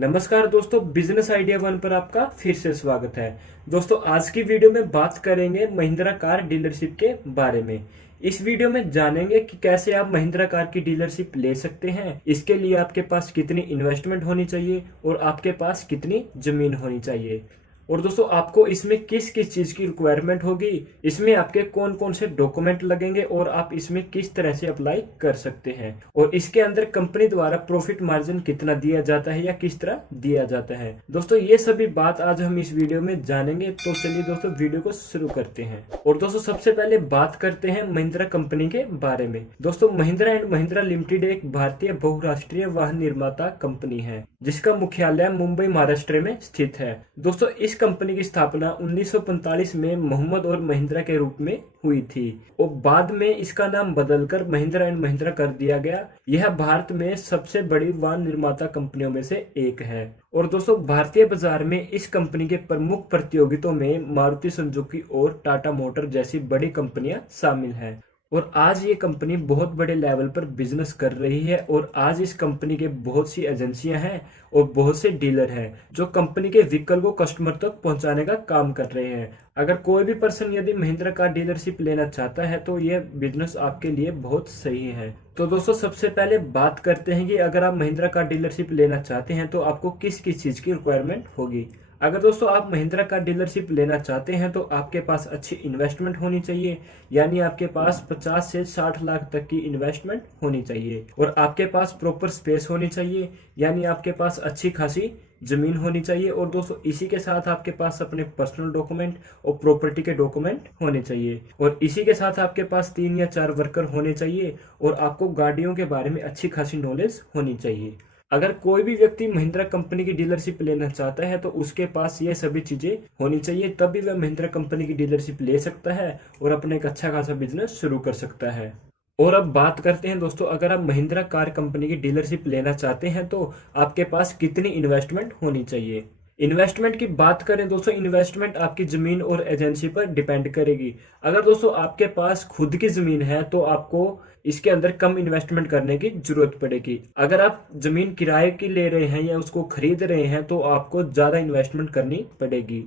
नमस्कार दोस्तों, business idea one पर आपका फिर से स्वागत है। दोस्तों, आज की वीडियो में बात करेंगे महिंद्रा कार डीलरशिप के बारे में। इस वीडियो में जानेंगे कि कैसे आप महिंद्रा कार की डीलरशिप ले सकते हैं, इसके लिए आपके पास कितनी इन्वेस्टमेंट होनी चाहिए और आपके पास कितनी जमीन होनी चाहिए। और दोस्तों, आपको इसमें किस किस चीज की रिक्वायरमेंट होगी, इसमें आपके कौन कौन से डॉक्यूमेंट लगेंगे और आप इसमें किस तरह से अप्लाई कर सकते हैं, और इसके अंदर कंपनी द्वारा प्रॉफिट मार्जिन कितना दिया जाता है या किस तरह दिया जाता है। दोस्तों, ये सभी बात आज हम इस वीडियो में जानेंगे। तो चलिए दोस्तों, वीडियो को शुरू करते हैं। और दोस्तों, सबसे पहले बात करते हैं महिंद्रा कंपनी के बारे में। दोस्तों, महिंद्रा एंड महिंद्रा लिमिटेड एक भारतीय बहुराष्ट्रीय वाहन निर्माता कंपनी है, जिसका मुख्यालय मुंबई महाराष्ट्र में स्थित है। दोस्तों, इस कंपनी की स्थापना 1945 में मोहम्मद और महिंद्रा के रूप में हुई थी और बाद में इसका नाम बदलकर महिंद्रा एंड महिंद्रा कर दिया गया। यह भारत में सबसे बड़ी वाहन निर्माता कंपनियों में से एक है। और दोस्तों, भारतीय बाजार में इस कंपनी के प्रमुख प्रतियोगियों में मारुति सुजुकी और टाटा मोटर जैसी बड़ी कंपनियां शामिल हैं। और आज ये कंपनी बहुत बड़े लेवल पर बिजनेस कर रही है और आज इस कंपनी के बहुत सी एजेंसियां हैं और बहुत से डीलर हैं जो कंपनी के व्हीकल को कस्टमर तक पहुंचाने का काम कर रहे हैं। अगर कोई भी पर्सन यदि महिंद्रा कार डीलरशिप लेना चाहता है तो यह बिजनेस आपके लिए बहुत सही है। तो दोस्तों, सबसे पहले बात करते हैं कि अगर आप महिंद्रा कार डीलरशिप लेना चाहते हैं तो आपको किस किस चीज की रिक्वायरमेंट होगी। अगर दोस्तों आप महिंद्रा कार डीलरशिप लेना चाहते हैं तो आपके पास अच्छी इन्वेस्टमेंट होनी चाहिए, यानी आपके पास 50 से 60 लाख तक की इन्वेस्टमेंट होनी चाहिए। और आपके पास प्रॉपर स्पेस होनी चाहिए, यानी आपके पास अच्छी खासी जमीन होनी चाहिए। और दोस्तों, इसी के साथ आपके पास अपने पर्सनल डॉक्यूमेंट और प्रॉपर्टी के डॉक्यूमेंट होने चाहिए। और इसी के साथ आपके पास 3 या 4 वर्कर होने चाहिए और आपको गाड़ियों के बारे में अच्छी खासी नॉलेज होनी चाहिए। अगर कोई भी व्यक्ति महिंद्रा कंपनी की डीलरशिप लेना चाहता है तो उसके पास ये सभी चीजें होनी चाहिए, तभी वह महिंद्रा कंपनी की डीलरशिप ले सकता है और अपना एक अच्छा खासा बिजनेस शुरू कर सकता है। और अब बात करते हैं दोस्तों, अगर आप महिंद्रा कार कंपनी की डीलरशिप लेना चाहते हैं तो आपके पास कितनी इन्वेस्टमेंट होनी चाहिए। इन्वेस्टमेंट की बात करें दोस्तों, इन्वेस्टमेंट आपकी जमीन और एजेंसी पर डिपेंड करेगी। अगर दोस्तों आपके पास खुद की जमीन है तो आपको इसके अंदर कम इन्वेस्टमेंट करने की जरूरत पड़ेगी। अगर आप जमीन किराए की ले रहे हैं या उसको खरीद रहे हैं तो आपको ज्यादा इन्वेस्टमेंट करनी पड़ेगी।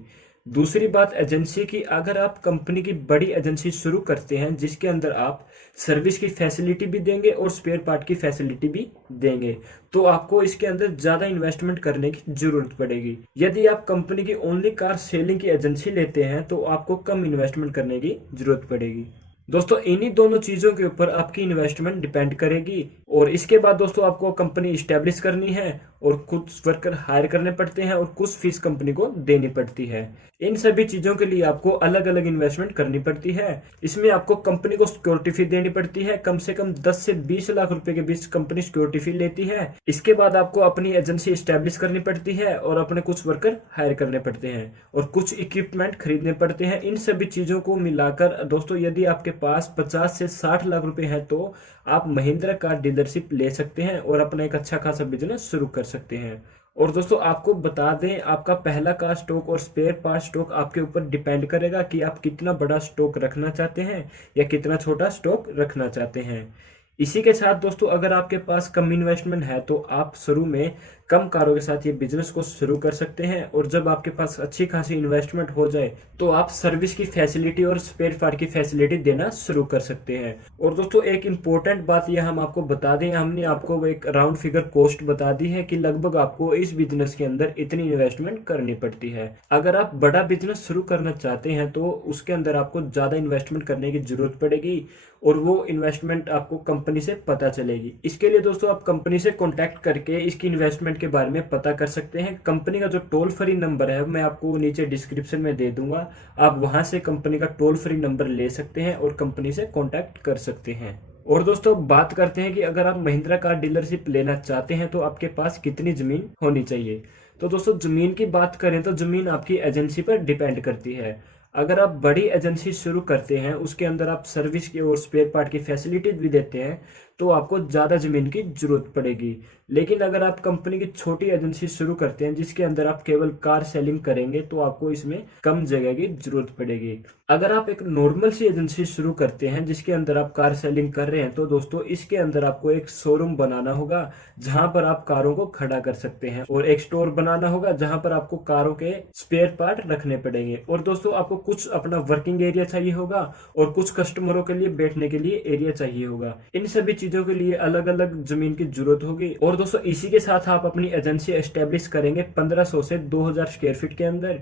दूसरी बात एजेंसी की, अगर आप कंपनी की बड़ी एजेंसी शुरू करते हैं जिसके अंदर आप सर्विस की फैसिलिटी भी देंगे और स्पेयर पार्ट की फैसिलिटी भी देंगे तो आपको इसके अंदर ज्यादा इन्वेस्टमेंट करने की जरूरत पड़ेगी। यदि आप कंपनी की ओनली कार सेलिंग की एजेंसी लेते हैं तो आपको कम इन्वेस्टमेंट करने की जरूरत पड़ेगी। दोस्तों, इन्हीं दोनों चीजों के ऊपर आपकी इन्वेस्टमेंट डिपेंड करेगी। और इसके बाद दोस्तों आपको कंपनी स्टैब्लिश करनी है और कुछ वर्कर हायर करने पड़ते हैं और कुछ फीस कंपनी को देनी पड़ती है। इन सभी चीजों के लिए आपको अलग अलग इन्वेस्टमेंट करनी पड़ती है। इसमें आपको कंपनी को सिक्योरिटी फी देनी पड़ती है, कम से कम 10 से 20 लाख रुपए के बीच कंपनी सिक्योरिटी फी लेती है। इसके बाद आपको अपनी एजेंसी स्टैब्लिश करनी पड़ती है और अपने कुछ वर्कर हायर करने पड़ते हैं और कुछ इक्विपमेंट खरीदने पड़ते हैं। इन सभी चीजों को मिलाकर दोस्तों यदि आपके पास 50 से 60 लाख रुपए है तो आप महिंद्रा कार डीलरशिप ले सकते हैं और अपना एक अच्छा खासा बिजनेस शुरू कर सकते हैं। और दोस्तों आपको बता दें, आपका पहला कार स्टॉक और स्पेयर पार्ट स्टॉक आपके ऊपर डिपेंड करेगा कि आप कितना बड़ा स्टॉक रखना चाहते हैं या कितना छोटा स्टॉक रखना चाहते हैं। इसी के साथ दोस्तों, अगर आपके पास कम इन्वेस्टमेंट है तो आप शुरू में कम कारों के साथ ये बिजनेस को शुरू कर सकते हैं और जब आपके पास अच्छी खासी इन्वेस्टमेंट हो जाए तो आप सर्विस की फैसिलिटी और स्पेयर पार्ट की फैसिलिटी देना शुरू कर सकते हैं। और दोस्तों एक इम्पोर्टेंट बात यह हम आपको बता दें, हमने आपको एक राउंड फिगर कॉस्ट बता दी है कि लगभग आपको इस बिजनेस के अंदर इतनी इन्वेस्टमेंट करनी पड़ती है। अगर आप बड़ा बिजनेस शुरू करना चाहते हैं तो उसके अंदर आपको ज्यादा इन्वेस्टमेंट करने की जरूरत पड़ेगी और वो इन्वेस्टमेंट आपको कंपनी से पता चलेगी। इसके लिए दोस्तों आप कंपनी से कॉन्टैक्ट करके इसकी इन्वेस्टमेंट के बारे में पता कर सकते हैं। कंपनी का जो टोल फ्री नंबर है मैं आपको नीचे डिस्क्रिप्शन में दे दूंगा, आप वहां से कंपनी का टोल फ्री नंबर ले सकते हैं और कंपनी से कॉन्टैक्ट कर सकते हैं। और दोस्तों बात करते हैं कि अगर आप महिंद्रा कार डीलरशिप लेना चाहते हैं तो आपके पास कितनी जमीन होनी चाहिए। तो दोस्तों जमीन की बात करें तो जमीन आपकी एजेंसी पर डिपेंड करती है। अगर आप बड़ी एजेंसी शुरू करते हैं उसके अंदर आप सर्विस की और स्पेयर पार्ट की फैसिलिटीज भी देते हैं तो आपको ज़्यादा ज़मीन की ज़रूरत पड़ेगी। लेकिन अगर आप कंपनी की छोटी एजेंसी शुरू करते हैं जिसके अंदर आप केवल कार सेलिंग करेंगे तो आपको इसमें कम जगह की ज़रूरत पड़ेगी। अगर आप एक नॉर्मल सी एजेंसी शुरू करते हैं जिसके अंदर आप कार सेलिंग कर रहे हैं तो दोस्तों इसके अंदर आपको एक शोरूम बनाना होगा जहां पर आप कारों को खड़ा कर सकते हैं, और एक स्टोर बनाना होगा जहां पर आपको कारों के स्पेयर पार्ट रखने पड़ेंगे। और दोस्तों आपको कुछ अपना वर्किंग एरिया चाहिए होगा और कुछ कस्टमरों के लिए बैठने के लिए एरिया चाहिए होगा। इन सभी चीजों के लिए अलग अलग जमीन की जरूरत होगी। और दोस्तों इसी के साथ आप अपनी एजेंसी एस्टेब्लिश करेंगे 1500 से 2000 स्क्वायर फीट के अंदर।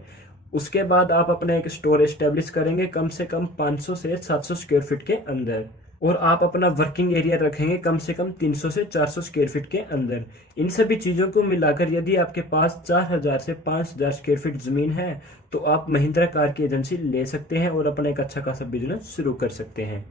उसके बाद आप अपना एक स्टोर एस्टेब्लिश करेंगे कम से कम 500 से 700 स्क्वायर फीट के अंदर, और आप अपना वर्किंग एरिया रखेंगे कम से कम 300 से 400 स्क्वायर फीट के अंदर। इन सभी चीज़ों को मिलाकर यदि आपके पास 4000 से 5000 स्क्वायर फीट ज़मीन है तो आप महिंद्रा कार की एजेंसी ले सकते हैं और अपना एक अच्छा खासा बिजनेस शुरू कर सकते हैं।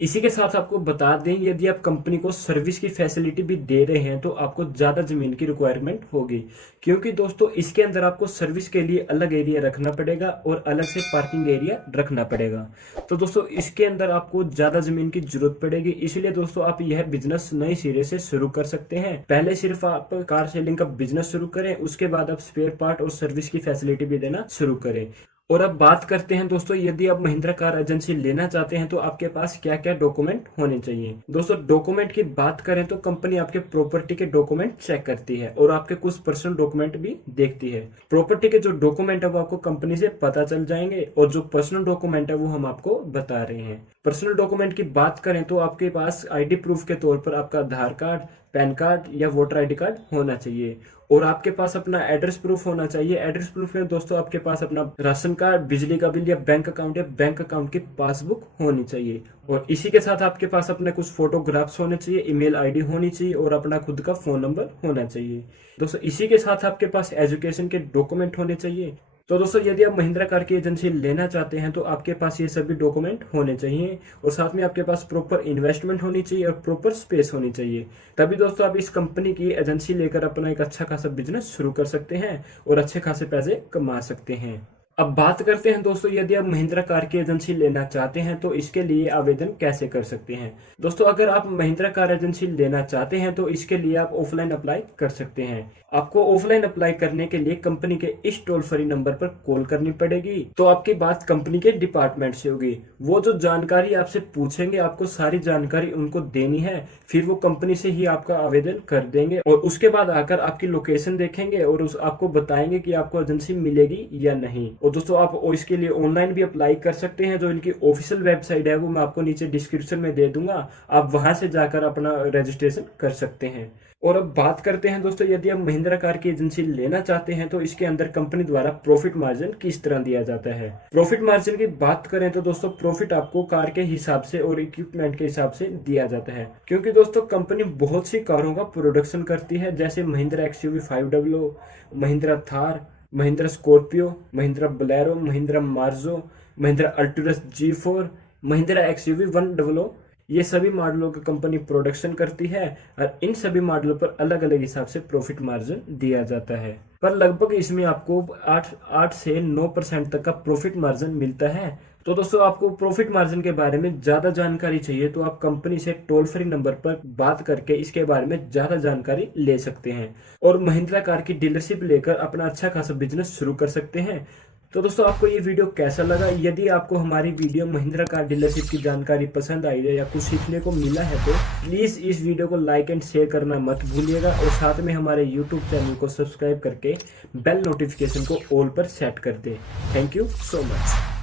इसी के साथ आपको बता दें, यदि आप कंपनी को सर्विस की फैसिलिटी भी दे रहे हैं तो आपको ज़्यादा ज़मीन की रिक्वायरमेंट होगी, क्योंकि दोस्तों इसके अंदर आपको सर्विस के लिए अलग एरिया रखना पड़ेगा और अलग से पार्किंग एरिया रखना पड़ेगा। तो दोस्तों इसके अंदर आपको ज़्यादा ज़मीन की जरूरत पड़ेगी। इसलिए दोस्तों आप यह बिजनेस नए सिरे से शुरू कर सकते हैं। पहले सिर्फ आप कार सेलिंग का बिजनेस शुरू करें, उसके बाद आप स्पेयर पार्ट और सर्विस की फैसिलिटी भी देना शुरू करें। और अब बात करते हैं दोस्तों, यदि आप महिंद्रा कार एजेंसी लेना चाहते हैं तो आपके पास क्या क्या डॉक्यूमेंट होने चाहिए। दोस्तों डॉक्यूमेंट की बात करें तो कंपनी आपके प्रॉपर्टी के डॉक्यूमेंट चेक करती है और आपके कुछ पर्सनल डॉक्यूमेंट भी देखती है। प्रॉपर्टी के जो डॉक्यूमेंट है वो आपको कंपनी से पता चल जाएंगे, और जो पर्सनल डॉक्यूमेंट है वो हम आपको बता रहे हैं। पर्सनल डॉक्यूमेंट की बात करें तो आपके पास आईडी प्रूफ के तौर पर आपका आधार कार्ड, पैन कार्ड या वोटर आईडी कार्ड होना चाहिए, और आपके पास अपना एड्रेस प्रूफ होना चाहिए। एड्रेस प्रूफ में दोस्तों आपके पास अपना राशन कार्ड, बिजली का बिल या बैंक अकाउंट की पासबुक होनी चाहिए। और इसी के साथ आपके पास अपने कुछ फोटोग्राफ्स होने चाहिए, ईमेल आईडी होनी चाहिए और अपना खुद का फोन नंबर होना चाहिए। दोस्तों इसी के साथ आपके पास एजुकेशन के डॉक्यूमेंट होने चाहिए। तो दोस्तों यदि आप महिंद्रा कार की एजेंसी लेना चाहते हैं तो आपके पास ये सभी डॉक्यूमेंट होने चाहिए, और साथ में आपके पास प्रॉपर इन्वेस्टमेंट होनी चाहिए और प्रॉपर स्पेस होनी चाहिए। तभी दोस्तों आप इस कंपनी की एजेंसी लेकर अपना एक अच्छा खासा बिजनेस शुरू कर सकते हैं और अच्छे खासे पैसे कमा सकते हैं। अब बात करते हैं दोस्तों, यदि आप महिंद्रा कार की एजेंसी लेना चाहते हैं तो इसके लिए आवेदन कैसे कर सकते हैं। दोस्तों अगर आप महिंद्रा कार एजेंसी लेना चाहते हैं तो इसके लिए आप ऑफलाइन अप्लाई कर सकते हैं। आपको ऑफलाइन अप्लाई करने के लिए कंपनी के इस टोल फ्री नंबर पर कॉल करनी पड़ेगी। तो आपकी बात कंपनी के डिपार्टमेंट से होगी। वो जो जानकारी आपसे पूछेंगे आपको सारी जानकारी उनको देनी है, फिर वो कंपनी से ही आपका आवेदन कर देंगे, और उसके बाद आकर आपकी लोकेशन देखेंगे और आपको बताएंगे कि आपको एजेंसी मिलेगी या नहीं। और दोस्तों आप इसके लिए ऑनलाइन भी अप्लाई कर सकते हैं। जो इनकी ऑफिशियल वेबसाइट है वो मैं आपको नीचे डिस्क्रिप्शन में दे दूंगा, आप वहां से जाकर अपना रजिस्ट्रेशन कर सकते हैं। और अब बात करते हैं दोस्तों, यदि आप महिंद्रा कार की एजेंसी लेना चाहते हैं तो इसके अंदर कंपनी द्वारा प्रॉफिट मार्जिन किस तरह दिया जाता है। प्रॉफिट मार्जिन की बात करें तो दोस्तों प्रॉफिट आपको कार के हिसाब से और इक्विपमेंट के हिसाब से दिया जाता है, क्योंकि दोस्तों कंपनी बहुत सी कारों का प्रोडक्शन करती है, जैसे Mahindra XUV 500, Mahindra Thar, Mahindra Scorpio, Mahindra Bolero, Mahindra Marazzo, Mahindra Alturas G4, Mahindra XUV 100। ये सभी मॉडलों की कंपनी प्रोडक्शन करती है और इन सभी मॉडलों पर अलग अलग हिसाब से प्रॉफिट मार्जिन दिया जाता है, पर लगभग इसमें आपको 8 से 9% तक का प्रॉफिट मार्जिन मिलता है। तो दोस्तों आपको प्रॉफिट मार्जिन के बारे में ज्यादा जानकारी चाहिए तो आप कंपनी से टोल फ्री नंबर पर बात करके इसके बारे में ज्यादा जानकारी ले सकते हैं और महिंद्रा कार की डीलरशिप लेकर अपना अच्छा खासा बिजनेस शुरू कर सकते हैं। तो दोस्तों आपको ये वीडियो कैसा लगा? यदि आपको हमारी वीडियो महिंद्रा कार डीलरशिप की जानकारी पसंद आई है या कुछ सीखने को मिला है तो प्लीज़ इस वीडियो को लाइक एंड शेयर करना मत भूलिएगा, और साथ में हमारे यूट्यूब चैनल को सब्सक्राइब करके बेल नोटिफिकेशन को ऑल पर सेट कर दें। Thank you so much.